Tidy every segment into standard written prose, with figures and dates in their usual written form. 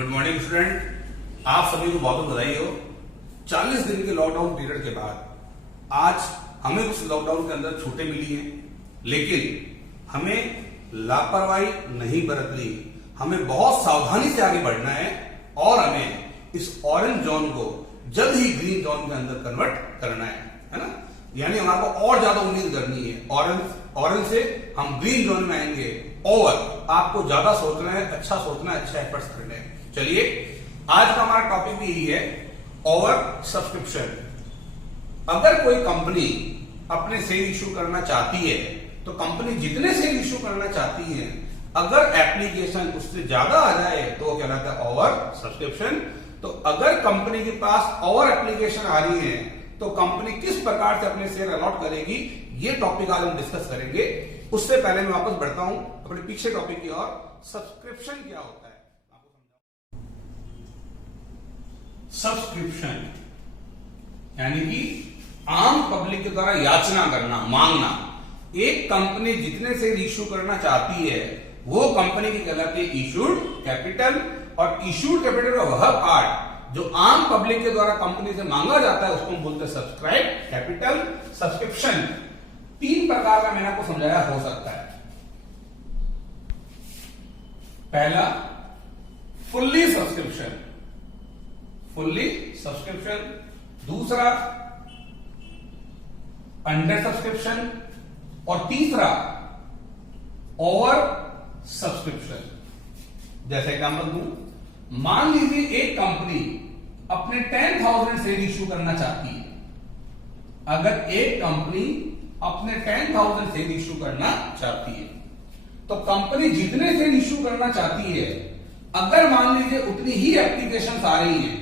Good morning student, आप सभी को बहुत बहुत बधाई हो। 40 दिन के लॉकडाउन पीरियड के बाद आज हमें उस लॉकडाउन के अंदर छूटें मिली हैं, लेकिन हमें लापरवाही नहीं बरतनी। हमें बहुत सावधानी से आगे बढ़ना है और हमें इस ऑरेंज जोन को जल्द ही ग्रीन जोन के अंदर कन्वर्ट करना है ना। यानी हमारे को और ज्यादा उम्मीद करनी है। ऑरेंज से हम ग्रीन जोन में आएंगे और आपको ज्यादा सोचना है, अच्छा सोचना है, अच्छा एफर्ट्स करने हैं। चलिए, आज का हमारा टॉपिक भी यही है, ओवर सब्सक्रिप्शन। अगर कोई कंपनी अपने शेयर इश्यू करना चाहती है तो कंपनी जितने शेयर इश्यू करना चाहती है, अगर एप्लीकेशन उससे ज्यादा आ जाए तो वो कहलाता है ओवर सब्सक्रिप्शन। तो अगर कंपनी के पास ओवर एप्लीकेशन आ रही है तो कंपनी किस प्रकार से अपने शेयर अलॉट करेगी, ये टॉपिक आज हम डिस्कस करेंगे। उससे पहले मैं वापस बढ़ता हूं अपने पीछे टॉपिक की ओर। सब्सक्रिप्शन क्या होता है आपको समझाऊं। सब्सक्रिप्शन यानी कि आम पब्लिक के द्वारा याचना करना, मांगना। एक कंपनी जितने शेयर इश्यू करना चाहती है वो कंपनी की कहलाती है इशूड कैपिटल। और इशूड कैपिटल का वह पार्ट जो आम पब्लिक के द्वारा कंपनी से मांगा जाता है उसको हम बोलते हैं सब्सक्राइब कैपिटल। सब्सक्रिप्शन 3 प्रकार का मैंने आपको समझाया हो सकता है। पहला, फुल्ली सब्सक्रिप्शन, फुल्ली सब्सक्रिप्शन। दूसरा, अंडर सब्सक्रिप्शन। और तीसरा, ओवर सब्सक्रिप्शन। जैसे एग्जांपल दूं, मान लीजिए एक कंपनी अपने 10,000 शेयर इश्यू करना चाहती है। अगर एक कंपनी अपने 10,000 शेयर इश्यू करना चाहती है तो कंपनी जितने शेयर इश्यू करना चाहती है, अगर मान लीजिए उतनी ही एप्लीकेशन आ रही हैं,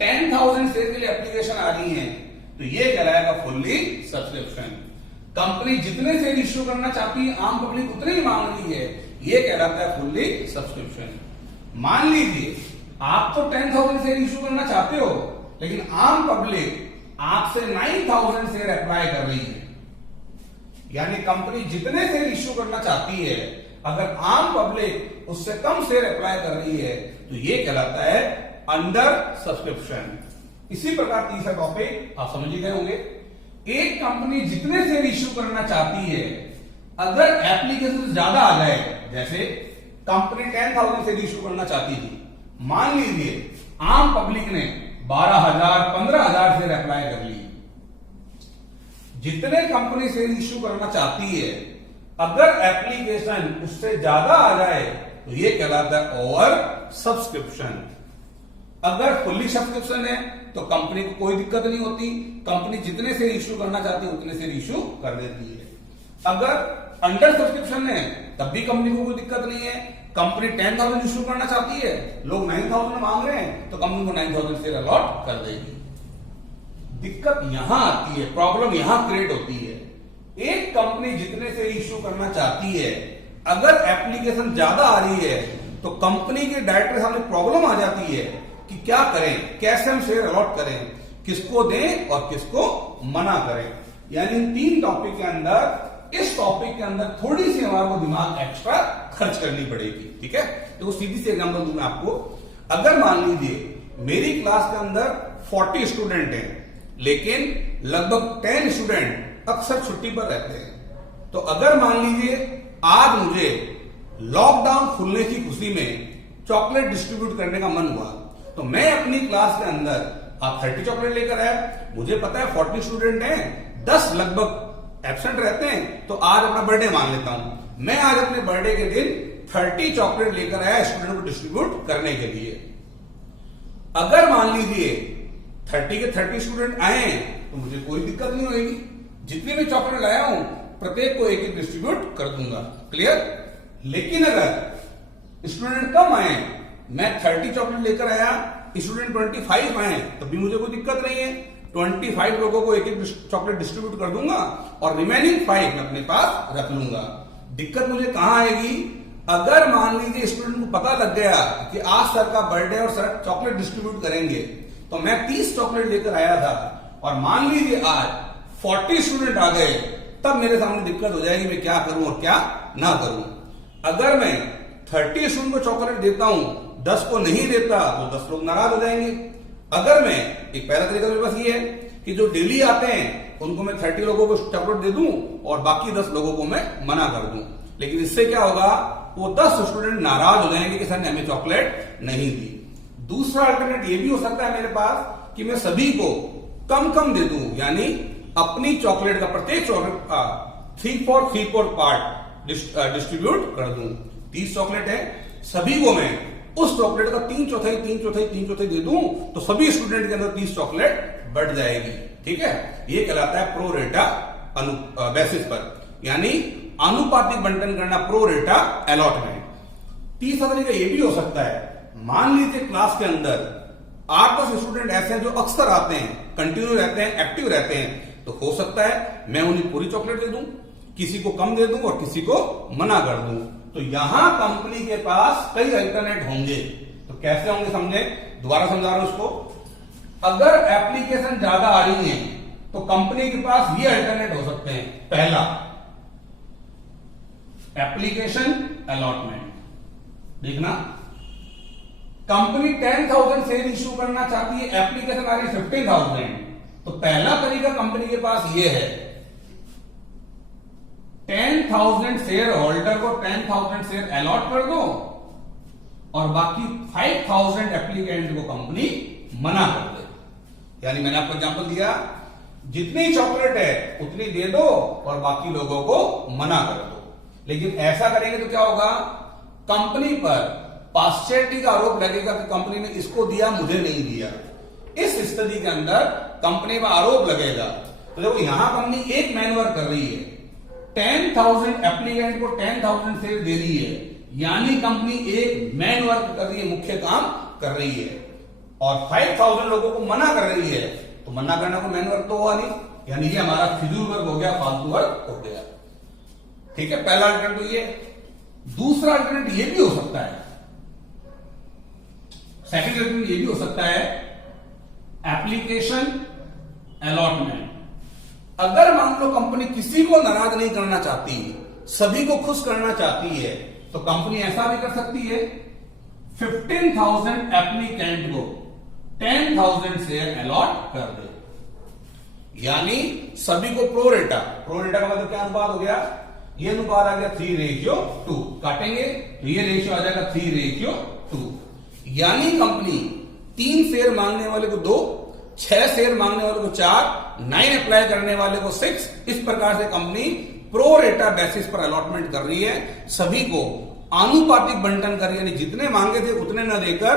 10,000 शेयर के लिए एप्लीकेशन आ रही हैं, तो ये कहलाएगा फुल्ली सब्सक्रिप्शन। कंपनी जितने शेयर इश्यू करना चाहती है, आम पब्लिक उतने ही मांग रही है, ये कहलाता है फुल्ली सब्सक्रिप्शन। मान लीजिए आप तो 10,000 शेयर इश्यू करना चाहते हो, लेकिन आम पब्लिक आपसे 9,000 शेयर अप्लाई कर रही है। यानी कंपनी जितने शेयर इश्यू करना चाहती है, अगर आम पब्लिक उससे कम शेयर अप्लाई कर रही है तो ये कहलाता है अंडर सब्सक्रिप्शन। इसी प्रकार तीसरा टॉपिक आप समझ ही गए होंगे। एक कंपनी जितने शेयर इश्यू करना चाहती है, अगर एप्लीकेशन ज्यादा आ जाए, जैसे कंपनी 10,000 शेयर इश्यू करना चाहती थी, मान लीजिए आम पब्लिक ने 12,000 15,000 शेयर अप्लाई कर ली। जितने कंपनी शेयर इश्यू करना चाहती है, अगर एप्लीकेशन उससे ज्यादा आ जाए तो यह कहलाता है ओवर सब्सक्रिप्शन। अगर फुल्ली सब्सक्रिप्शन है तो कंपनी को कोई दिक्कत नहीं होती, कंपनी जितने शेयर इश्यू करना चाहती है उतने शेयर इश्यू कर देती है। अगर अंडर सब्सक्रिप्शन है तब भी कंपनी को कोई दिक्कत नहीं है। कंपनी 10,000 इश्यू करना चाहती है, लोग 9,000 मांग रहे हैं, तो कंपनी को 9,000 शेयर अलॉट कर देगी। दिक्कत यहां आती है, प्रॉब्लम यहां क्रिएट होती है। एक कंपनी जितने से इश्यू करना चाहती है, अगर एप्लीकेशन ज्यादा आ रही है तो कंपनी के डायरेक्टर के सामने प्रॉब्लम आ जाती है कि क्या करें, कैसे हम शेयर अलॉट करें, किसको दें और किसको मना करें। यानी इन 3 टॉपिक के अंदर, इस टॉपिक के अंदर थोड़ी सी हमारे को दिमाग एक्स्ट्रा खर्च करनी पड़ेगी। ठीक है, तो सीधी सी एग्जांपल दूं मैं आपको। अगर मान लीजिए मेरी क्लास के अंदर 40 स्टूडेंट हैं, लेकिन लगभग 10 स्टूडेंट अक्सर छुट्टी पर रहते हैं, तो अगर मान लीजिए आज मुझे लॉकडाउन खुलने की खुशी में चॉकलेट डिस्ट्रीब्यूट करने का मन हुआ, तो मैं अपनी क्लास के अंदर, आप 30 चॉकलेट लेकर आए, मुझे पता है 40 स्टूडेंट हैं, 10 लगभग एब्सेंट रहते हैं, तो आज अपना बर्थडे मान लेता हूं। मैं आज अपने बर्थडे के दिन 30 चॉकलेट लेकर आया स्टूडेंट को डिस्ट्रीब्यूट करने के लिए। अगर मान लीजिए 30 के 30 स्टूडेंट आए तो मुझे कोई दिक्कत नहीं होगी, जितनी भी चॉकलेट लाया हूं प्रत्येक को एक एक डिस्ट्रीब्यूट कर दूंगा। क्लियर? लेकिन अगर स्टूडेंट कम आए, मैं 30 चॉकलेट लेकर आया, स्टूडेंट 25 आए, तब भी मुझे कोई दिक्कत नहीं है। 25 लोगों को एक एक चॉकलेट डिस्ट्रीब्यूट कर दूंगा और रिमेनिंग 5 मैं अपने पास रख लूंगा। दिक्कत मुझे कहां आएगी? अगर मान लीजिए स्टूडेंट को पता लग गया कि आज सर का बर्थडे और सर चॉकलेट डिस्ट्रीब्यूट करेंगे, तो मैं 30 चॉकलेट लेकर आया था और मान लीजिए आज 40 स्टूडेंट आ गए, तब मेरे सामने दिक्कत हो जाएगी, मैं क्या करूं और क्या ना करूं। अगर मैं 30 स्टूडेंट को चॉकलेट देता हूं, 10 को नहीं देता तो 10 लोग नाराज हो जाएंगे। अगर मैं एक पहला तरीका मेरे पास ये है कि जो डेली आते हैं उनको मैं 30 लोगों को चॉकलेट दे दूं और बाकी 10 लोगों को मैं मना कर दूं, लेकिन इससे क्या होगा, वो 10 स्टूडेंट नाराज हो जाएंगे कि सर ने हमें चॉकलेट नहीं दी। दूसरा अल्टरनेट ये भी हो सकता है मेरे पास कि मैं सभी को कम कम दे दूं, यानी अपनी चॉकलेट का प्रत्येक चॉकलेट 3/4 पार्ट डिस्ट्रीब्यूट कर दूं। 30 चॉकलेट है, सभी को मैं उस चॉकलेट का 3/4 दे दूं तो सभी स्टूडेंट के अंदर 30 चॉकलेट बढ़ जाएगी। ठीक है, ये कहलाता है प्रो रेटा बेसिस पर, यानी आनुपातिक बंटन करना, प्रो रेटा अलॉटमेंट। तीसरा तरीका ये भी हो सकता है, मान लीजिए क्लास के अंदर 8-10 स्टूडेंट ऐसे हैं जो अक्सर आते हैं, कंटिन्यू रहते हैं, एक्टिव रहते हैं, तो हो सकता है मैं उन्हें पूरी चॉकलेट दे दूं, किसी को कम दे दूं और किसी को मना कर दूं। तो यहां कंपनी के पास कई अल्टरनेट होंगे। तो कैसे होंगे समझे, दोबारा समझा रहा हूं उसको। अगर एप्लीकेशन ज्यादा आ रही है तो कंपनी के पास ये अल्टरनेट हो सकते हैं। पहला, एप्लीकेशन अलॉटमेंट। देखना, कंपनी 10,000 शेयर इश्यू करना चाहती है, एप्लीकेशन आ रही है 15,000, तो पहला तरीका कंपनी के पास ये है, 10,000 शेयर होल्डर को 10,000 शेयर अलॉट कर दो और बाकी 5,000 एप्लीकेंट को कंपनी मना कर दे। यानी मैंने आपको एग्जांपल दिया, जितनी चॉकलेट है उतनी दे दो और बाकी लोगों को मना कर दो। लेकिन ऐसा करेंगे तो क्या होगा, कंपनी पर पार्शियलिटी का आरोप लगेगा कि कंपनी ने इसको दिया, मुझे नहीं दिया। इस स्थिति के अंदर कंपनी पर आरोप लगेगा। तो देखो यहां कंपनी एक मैनवर कर रही है, 10,000 एप्लीकेंट को 10,000 शेयर दे रही है, यानी कंपनी एक मैन वर्क कर रही है, मुख्य काम कर रही है, और 5,000 लोगों को मना कर रही है, तो मना करना को मैन वर्क तो हुआ नहीं, यानी ये हमारा फिजूल वर्क हो गया, फालतू वर्क हो गया। ठीक है, पहला अल्टरनेट तो ये। दूसरा अल्टरनेट ये भी हो सकता है, सेकंड अल्टरनेट ये भी हो सकता है, एप्लीकेशन अलॉटमेंट। अगर मान लो कंपनी किसी को नाराज नहीं करना चाहती, सभी को खुश करना चाहती है, तो कंपनी ऐसा भी कर सकती है, 15,000 एप्लीकेंट को 10,000 शेयर अलॉट कर दे, यानी सभी को प्रो रेटा का मतलब क्या अनुपात हो गया, ये अनुपात आ गया 3:2, काटेंगे तो ये रेशियो आ जाएगा 3:2, यानी कंपनी 3 शेयर मांगने वाले को 2, 6 शेयर मांगने वाले को 4, 9 अप्लाई करने वाले को 6, इस प्रकार से कंपनी प्रो रेटा बेसिस पर अलॉटमेंट कर रही है, सभी को आनुपातिक बंटन कर रही है, यानी जितने मांगे थे उतने न देकर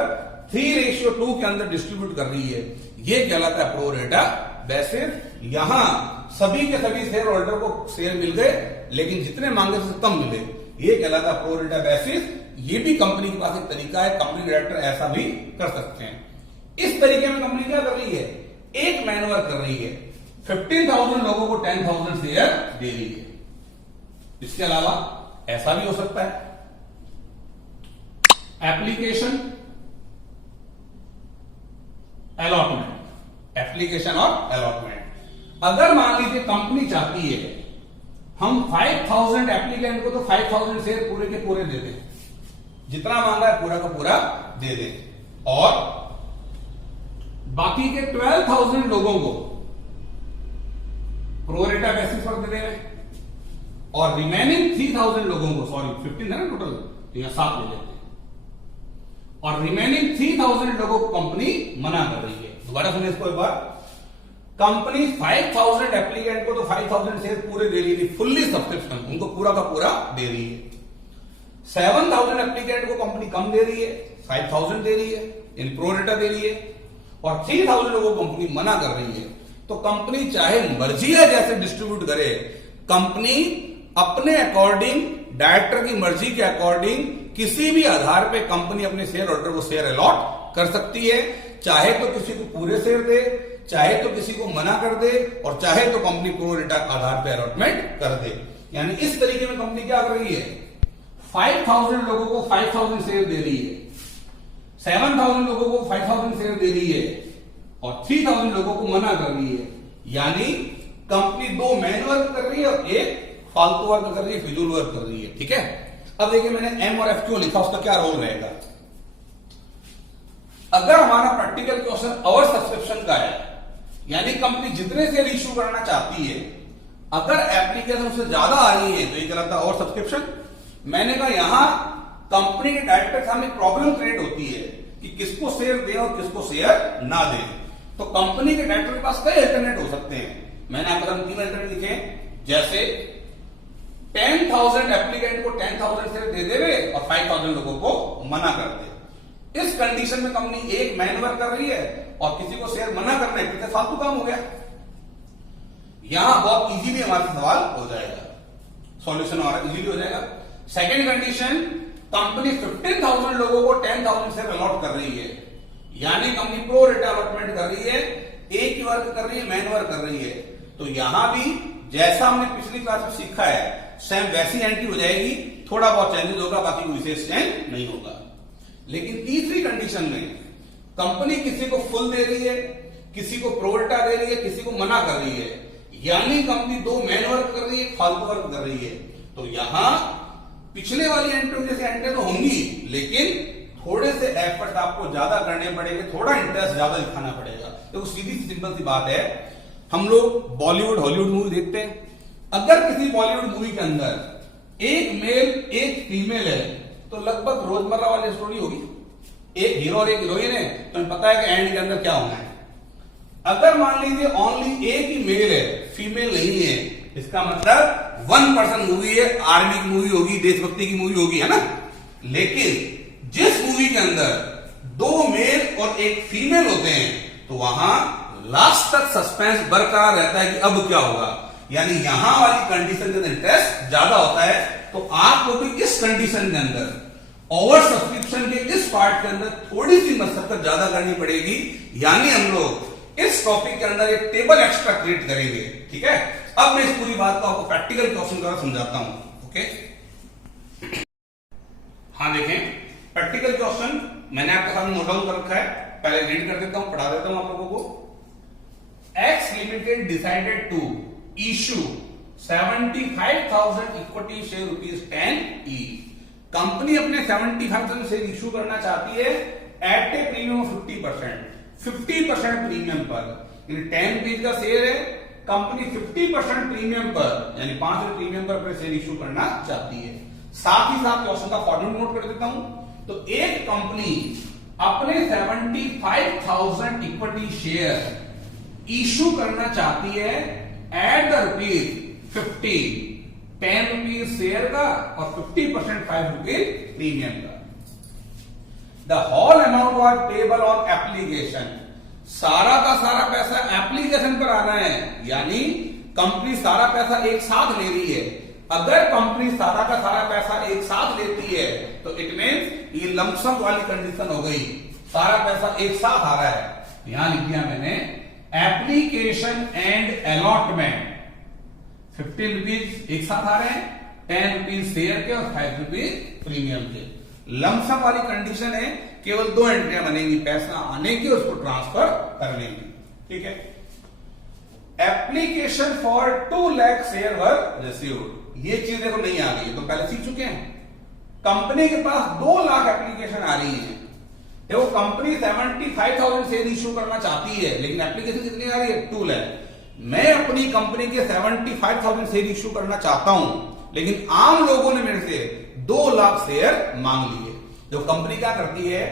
3:2 के अंदर डिस्ट्रीब्यूट कर रही है। यह कहलाता है प्रो रेटा बेसिस। यहां सभी के सभी शेयर होल्डर को शेयर मिल गए, लेकिन जितने मांगे थे कम मिले, यह कहलाता है प्रो रेटा बेसिस। ये भी कंपनी के पास एक तरीका है, कंपनी डायरेक्टर ऐसा भी कर सकते हैं। इस तरीके में कंपनी क्या कर रही है, एक मैनवर कर रही है, 15,000 लोगों को 10,000 शेयर दे रही है। इसके अलावा ऐसा भी हो सकता है, एप्लीकेशन अलॉटमेंट, एप्लीकेशन और अलॉटमेंट। अगर मान लीजिए कंपनी चाहती है हम 5,000 एप्लीकेंट को तो 5,000 शेयर पूरे के पूरे दे दें, जितना मांगा है पूरा का पूरा दे दें, और बाकी के 12,000 लोगों को प्रो रेटा बेसिस पर दे दें, और रिमेनिंग 3,000 लोगों को, सॉरी 15 है ना टोटल, तो यहां 7 ले लेते हैं, और रिमेनिंग 3,000 लोगों को कंपनी मना कर रही है। दोबारा सुनिए इसको एक बार, कंपनी 5,000 एप्लीकेंट को तो 5,000 शेयर पूरे दे रही है, फुल्ली सब्सक्रिप्शन, उनको पूरा का पूरा दे रही है। 7,000 एप्लीकेंट को कंपनी कम दे रही है, 5,000 दे रही है, यानी प्रो रेटा दे रही है, और 3,000 लोगों को कंपनी मना कर रही है। तो कंपनी चाहे मर्जी है जैसे डिस्ट्रीब्यूट करे, कंपनी अपने अकॉर्डिंग, डायरेक्टर की मर्जी के अकॉर्डिंग किसी भी आधार पे कंपनी अपने शेयर होल्डर को शेयर अलॉट कर सकती है, चाहे तो किसी को पूरे शेयर दे, चाहे तो किसी को मना कर दे, और चाहे तो कंपनी प्रो रेटा आधार पे अलॉटमेंट कर दे। यानी इस तरीके में कंपनी क्या कर रही है, 5,000 लोगों को 5,000 शेयर दे रही है, 7,000 लोगों को 5,000 शेयर दे रही है, और 3,000 लोगों को मना कर रही है। यानी कंपनी 2 मैन वर्क कर रही है और 1 फालतू वर्क कर रही है, फिजूल वर्क कर रही है। ठीक है, अब देखिए मैंने एम और एफ क्यों लिखा, उसका क्या रोल रहेगा। अगर हमारा प्रैक्टिकल क्वेश्चन ओवर सब्सक्रिप्शन का है, यानी कंपनी जितने शेयर इश्यू करना चाहती है, अगर एप्लीकेशन उससे ज्यादा आ रही है तो ये कहलाता है ओवर सब्सक्रिप्शन। मैंने कहा यहां कंपनी के डायरेक्टर के सामने प्रॉब्लम क्रिएट होती है कि किसको शेयर दें और किसको शेयर ना दें। तो कंपनी के डायरेक्टर के पास कई अल्टरनेट हो सकते हैं। मैंने आपको 3 अल्टरनेट लिखे, जैसे 10,000 एप्लीकेंट को 10,000 शेयर दे देवे और 5,000 लोगों को मना कर दे। इस कंडीशन में कंपनी एक मैन्युअर कर रही है और किसी को शेयर मना करना है, कितने फालतू काम हो गया। यहां बहुत इजीली हमारा सवाल हो जाएगा, सॉल्यूशन हमारा इजीली हो जाएगा। सेकेंड कंडीशन, कंपनी 15,000 लोगों को 10,000 शेयर अलॉट कर रही है, यानी कंपनी प्रो रेट अलॉटमेंट कर रही है, एक ही वर्क कर रही है, मैन्युअर कर रही है। तो यहां भी जैसा हमने पिछली क्लास में सीखा है सेम वैसी एंट्री हो जाएगी, थोड़ा बहुत चेंजेस होगा, बाकी कोई विशेष चेंज नहीं होगा। लेकिन तीसरी कंडीशन में कंपनी किसी को फुल दे रही है, किसी को प्रोरेटा दे रही है, किसी को मना कर रही है, यानी कंपनी 2 मैन वर्क कर रही है, फालतू वर्क कर रही है। तो यहां पिछले वाली एंट्री जैसे एंट्री तो होंगी, लेकिन थोड़े से एफर्ट आपको ज्यादा करने पड़ेंगे, थोड़ा इंटरेस्ट ज्यादा दिखाना पड़ेगा। तो सीधी सिंपल सी बात है, हम लोग बॉलीवुड हॉलीवुड मूवी देखते हैं, अगर किसी बॉलीवुड मूवी के अंदर एक मेल एक फीमेल है तो लगभग रोजमर्रा वाली स्टोरी होगी, एक हीरो और एक हीरोइन है, तो पता है कि एंड के अंदर क्या होना है। अगर मान लीजिए ओनली एक ही मेल है, फीमेल नहीं है, इसका मतलब 1% मूवी है, आर्मी की मूवी होगी, देशभक्ति की मूवी होगी, है ना। लेकिन जिस मूवी के अंदर 2 मेल और एक फीमेल होते हैं तो वहां लास्ट तक सस्पेंस बरकरार रहता है कि अब क्या होगा, यानी यहां वाली कंडीशन के अंदर इंटरेस्ट ज्यादा होता है। तो आपको भी इस कंडीशन के अंदर ओवर सब्सक्रिप्शन के इस पार्ट के अंदर थोड़ी सी मशक्कत ज्यादा करनी पड़ेगी, यानी हम लोग इस टॉपिक के अंदर एक टेबल एक्स्ट्रा क्रिएट करेंगे। ठीक है, अब मैं इस पूरी बात को आपको प्रैक्टिकल क्वेश्चन द्वारा समझाता हूं। ओके, हाँ देखें, प्रैक्टिकल क्वेश्चन मैंने आपके सामने नोट डाउन कर रखा है, पहले रीड कर देता हूं, पढ़ा देता हूं आप लोगों को। X Limited decided to issue 75,000 equity share ₹10 each। कंपनी अपने 75,000 शेयर इश्यू करना चाहती है at a premium of 50% premium पर, यानी 10 रुपीज का शेयर है, कंपनी 50% प्रीमियम पर यानी 5 रुपए प्रीमियम पर अपने शेयर इश्यू करना चाहती है। साथ ही साथ क्वेश्चन का फॉर्मूला नोट कर देता हूं। तो एक कंपनी अपने 75,000 इक्विटी शेयर इशू करना चाहती है एट द ₹50, 10 रुपीज शेयर का और 50% 5 रुपीज प्रीमियम का। The whole amount was payable on application. सारा का सारा पैसा एप्लीकेशन पर आना है, यानी कंपनी सारा पैसा एक साथ ले रही है। अगर कंपनी सारा का सारा पैसा एक साथ लेती है तो इट मीन्स ये लमसम वाली कंडीशन हो गई, सारा पैसा एक साथ आ रहा है। यहां लिख दिया मैंने एप्लीकेशन एंड अलॉटमेंट, 15 रुपीज एक साथ आ रहे हैं, 10 रुपीज शेयर के और 5 रुपीज प्रीमियम के। लमसम वाली कंडीशन है, केवल 2 एंट्रियां बनेंगी, पैसा आने की उसको ट्रांसफर करने की। ठीक है, application for 2 lakh share were received, ये चीज देखो नहीं आ रही है, तो पहले सीख चुके हैं। कंपनी के पास 2 लाख एप्लीकेशन आ रही है, देखो कंपनी 75,000 शेयर इश्यू करना चाहती है, लेकिन एप्लीकेशन कितनी आ रही है 2 लाख। मैं अपनी कंपनी के 75,000 शेयर इश्यू करना चाहता हूं, लेकिन आम लोगों ने मेरे से 2 लाख शेयर मांग लिए। जो कंपनी क्या करती है,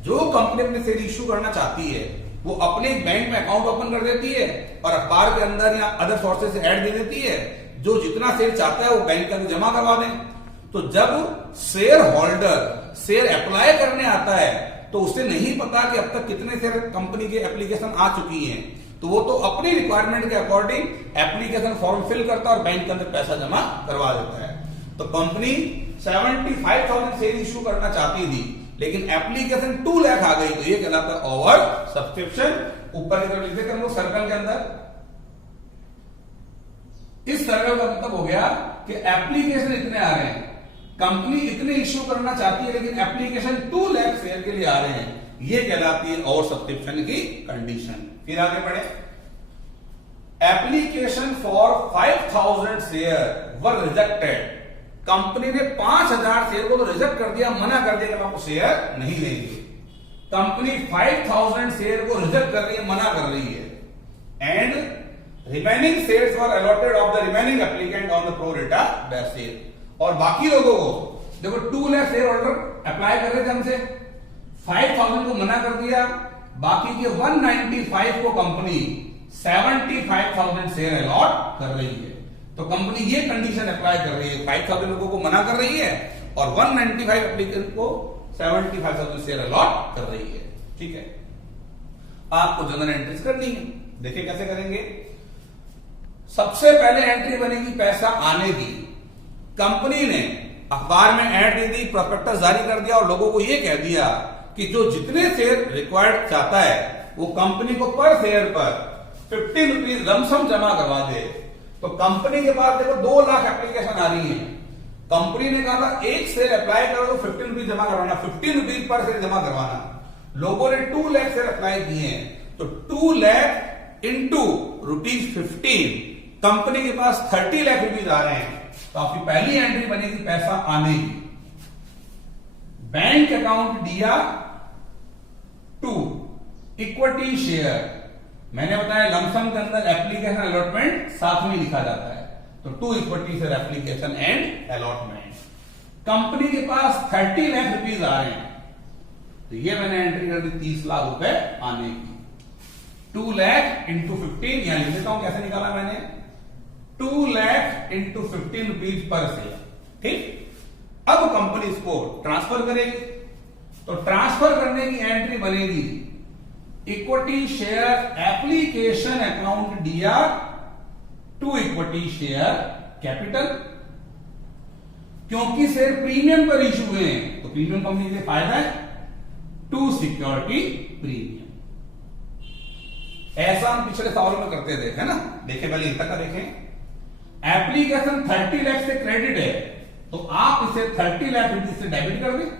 जो कंपनी अपने शेयर इश्यू करना चाहती है वो अपने बैंक में अकाउंट ओपन कर देती है और अखबार के अंदर या अदर सोर्सेज से ऐड दे देती है, जो जितना शेयर चाहता है वो बैंक के अंदर जमा करवा दें। तो जब शेयर होल्डर शेयर अप्लाई करने आता है तो उसे नहीं पता कि अब तक कितने शेयर कंपनी के एप्लीकेशन आ चुकी हैं, तो वो तो अपनी रिक्वायरमेंट के अकॉर्डिंग एप्लीकेशन फॉर्म फिल करता है और बैंक के अंदर पैसा जमा करवा देता है। तो कंपनी 75,000 शेयर इश्यू करना चाहती थी, लेकिन एप्लीकेशन 2 लाख आ गई, तो ये कहलाता है ओवर सब्सक्रिप्शन। ऊपर की तरफ लिख देते हैं सर्कल के अंदर। इस सर्कल का मतलब हो गया कि एप्लीकेशन इतने आ रहे हैं, कंपनी इतने इश्यू करना चाहती है, लेकिन एप्लीकेशन 2 लाख शेयर के लिए आ रहे हैं, ये कहलाती है ओवर सब्सक्रिप्शन की कंडीशन। फिर आगे बढ़े, application for 5,000 share were rejected. Company ने 5,000 शेयर को तो रिजेक्ट कर दिया, मना कर दिया कि हम आपको शेयर नहीं देंगे। कंपनी 5000 शेयर को रिजेक्ट कर रही है, मना कर रही है, and remaining shares were allotted of the remaining applicant on the pro रेटा बेसिस। और बाकी लोगों को देखो 2 लाख शेयर होल्डर अप्लाई कर रहे थे हमसे, 5000 को मना कर दिया, बाकी के 195 को कंपनी 75,000 शेयर अलॉट कर रही है। तो कंपनी ये कंडीशन अप्लाई कर रही है, 5000 लोगों को मना कर रही है और 195 एप्लीकेंट को 75,000 शेयर अलॉट कर रही है। ठीक है, आपको जनरल एंट्रीज करनी है। देखिए कैसे करेंगे। सबसे पहले एंट्री बनेगी पैसा आने की। कंपनी ने अखबार में ऐड दे दी, प्रोस्पेक्टस जारी कर दिया और लोगों को यह कह दिया कि जो जितने शेयर रिक्वायर्ड चाहता है वो कंपनी को पर शेयर पर 15 रुपीज लमसम जमा करवा दे। तो कंपनी के पास देखो 2 लाख एप्लीकेशन आ रही है। कंपनी ने कहा था एक शेयर अप्लाई करो तो 15 रुपीज जमा करवाना, 15 रुपीज पर शेयर जमा करवाना। लोगों ने 2 लाख शेयर अप्लाई किए हैं, तो 2 लाख इंटू ₹15, कंपनी के पास 30 लाख रुपीज आ रहे हैं। तो आपकी पहली एंट्री बनेगी पैसा आने की। बैंक अकाउंट दिया 2 इक्विटी शेयर, मैंने बताया लमसम के अंदर एप्लीकेशन अलॉटमेंट साथ में लिखा जाता है, तो 2 equity share application and allotment. Company के पास 30 लाख रुपीज आ रहे हैं, तो ये मैंने एंट्री कर दी 30 लाख रुपए आने की। 2 लाख इंटू 15, यहां लिख देता हूं कैसे निकाला मैंने, 2 lakh into 15 rupees per share. ठीक, अब कंपनी इसको ट्रांसफर करेगी, तो ट्रांसफर करने की एंट्री बनेगी इक्विटी शेयर एप्लीकेशन अकाउंट दिया 2 इक्विटी शेयर कैपिटल। क्योंकि शेयर प्रीमियम पर इशू हुए हैं तो प्रीमियम कंपनी के लिए फायदा है, 2 सिक्योरिटी प्रीमियम। ऐसा हम पिछले सवालों में करते थे, है ना। देखें पहले इतना का देखें। एप्लीकेशन 30 लाख से क्रेडिट है, तो आप इसे 30 लाख रुपीज से डेबिट कर दें।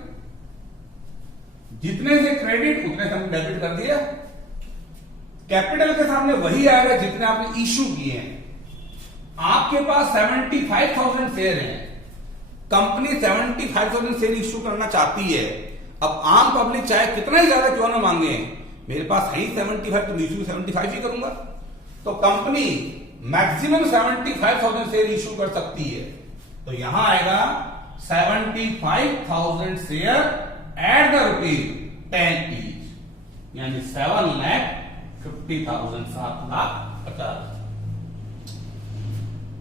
जितने से क्रेडिट उतने से हमने डेबिट कर दिया। कैपिटल के सामने वही आएगा जितने आपने इश्यू किए हैं। आपके पास 75,000 शेयर हैं, कंपनी 75,000 शेयर इश्यू करना चाहती है। अब आम पब्लिक चाहे कितना ही ज्यादा क्यों ना मांगे, मेरे पास है ही 75, तो इश्यू 75 ही करूंगा। तो कंपनी मैक्सिमम 75,000 शेयर इश्यू कर सकती है। तो यहां आएगा 75,000 शेयर एट द ₹10 ईच, यानी 7,50,000, 7,50,000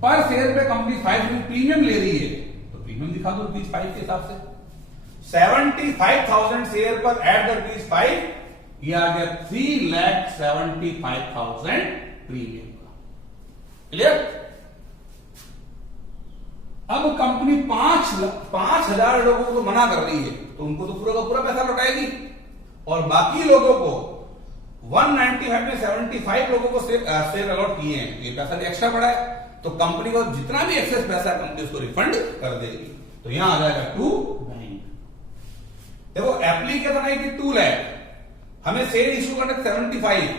पर शेयर पे कंपनी 5 रुपीज प्रीमियम ले रही है, तो प्रीमियम दिखा दो ₹5 के हिसाब से। 75,000 शेयर पर एट द ₹5, यह आ गया 3,75,000 प्रीमियम का। क्लियर। अब कंपनी 5,000 लोगों को मना कर रही है, तो उनको तो पूरा का पूरा पैसा लौटाएगी, और बाकी लोगों को 195 में 75 लोगों को शेयर अलॉट किए हैं, ये पैसा भी एक्स्ट्रा पड़ा है, तो कंपनी को जितना भी एक्सेस पैसा है कंपनी उसको रिफंड कर देगी। तो यहां आ जाएगा 2 बैंक। देखो एप्लीकेशन आई थी 2 लाख, हमें शेयर इश्यू करना 75,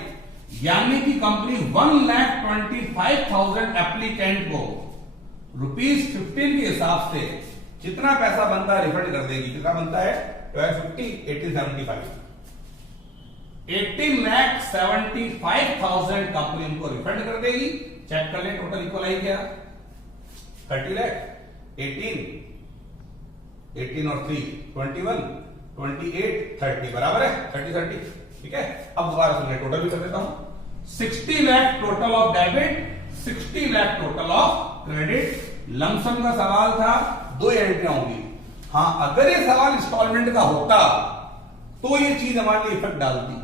यानी कि कंपनी 1,25,000 एप्लीकेंट को ₹15 के हिसाब से जितना पैसा बनता है रिफंड कर देगी। कितना बनता है 1250, 1875, 18,75,000 कंपनी उनको रिफंड कर देगी। चेक कर ले टोटल इक्वल आई क्या, 30 लाख, 18 और 3 21, 28, 30 बराबर है 30। ठीक है, अब दोबारा से मैं टोटल भी कर देता हूं। 60 lakh total of debit, 60 lakh total of credit. Lump sum का सवाल था, 2 एंट्रियां होंगी। हां, अगर ये सवाल इंस्टॉलमेंट का होता तो ये चीज हमारे लिए इफेक्ट डालती,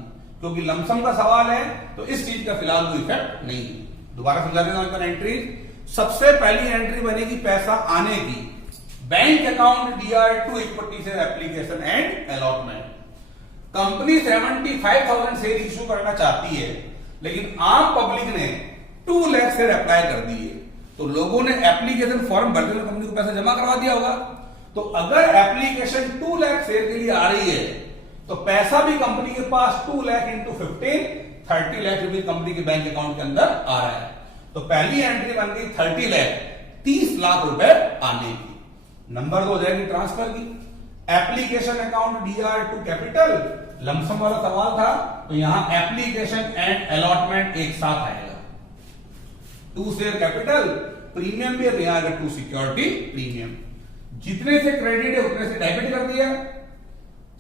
क्योंकि लमसम का सवाल है तो इस चीज का फिलहाल कोई इफेक्ट नहीं है। दोबारा समझा देता हूं एंट्री। सबसे पहली एंट्री बनेगी पैसा आने की। Bank account DR 2 equity share application and allotment. Company 75,000 share issue करना चाहती है, लेकिन आम पब्लिक ने 2 लाख शेयर अप्लाई कर दिए, तो लोगों ने एप्लीकेशन फॉर्म भरते हुए कंपनी को पैसा जमा करवा दिया होगा। तो अगर एप्लीकेशन 2 लाख शेयर के लिए आ रही है, तो पैसा भी कंपनी के पास 2 लाख इंटू 15, 30 लाख रुपए कंपनी के बैंक अकाउंट के अंदर आ रहा है। तो पहली एंट्री बन गई 30 लाख, 30 लाख रुपए आने की। नंबर 2 हो जाएगी ट्रांसफर की। Application account DR to capital, lump sum वाला सवाल था, तो यहां एप्लीकेशन एंड अलॉटमेंट एक साथ आएगा। टू शेयर कैपिटल, प्रीमियम भी यहां आएगा टू सिक्योरिटी प्रीमियम। जितने से क्रेडिट है उतने से डेबिट कर दिया।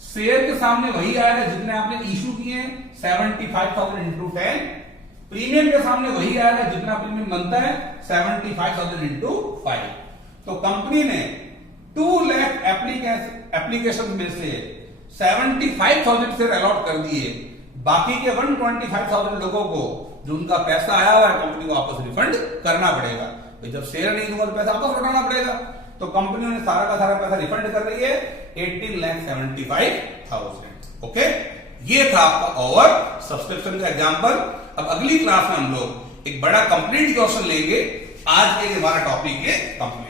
शेयर के सामने वही आएगा जितने आपने इशू किए 75,000 इंटू 10। प्रीमियम के सामने वही आएगा जितना प्रीमियम बनता है 75,000 इंटू 5। तो कंपनी ने 2 लाख एप्लीकेशन में से 75,000 शेयर अलॉट कर दिए। बाकी के 125,000 लोगों को जो उनका पैसा आया हुआ है कंपनी को वापस रिफंड करना पड़ेगा। तो जब शेयर नहीं दूंगा तो पैसा वापस लौटाना पड़ेगा। तो कंपनी ने सारा का सारा पैसा रिफंड कर रही है 18,75,000। ओके, ये था आपका ओवर सब्सक्रिप्शन का एग्जांपल। अब अगली क्लास में हम लोग एक बड़ा कंप्लीट क्वेश्चन लेंगे। आज के लिए हमारा टॉपिक है कंप्लीट।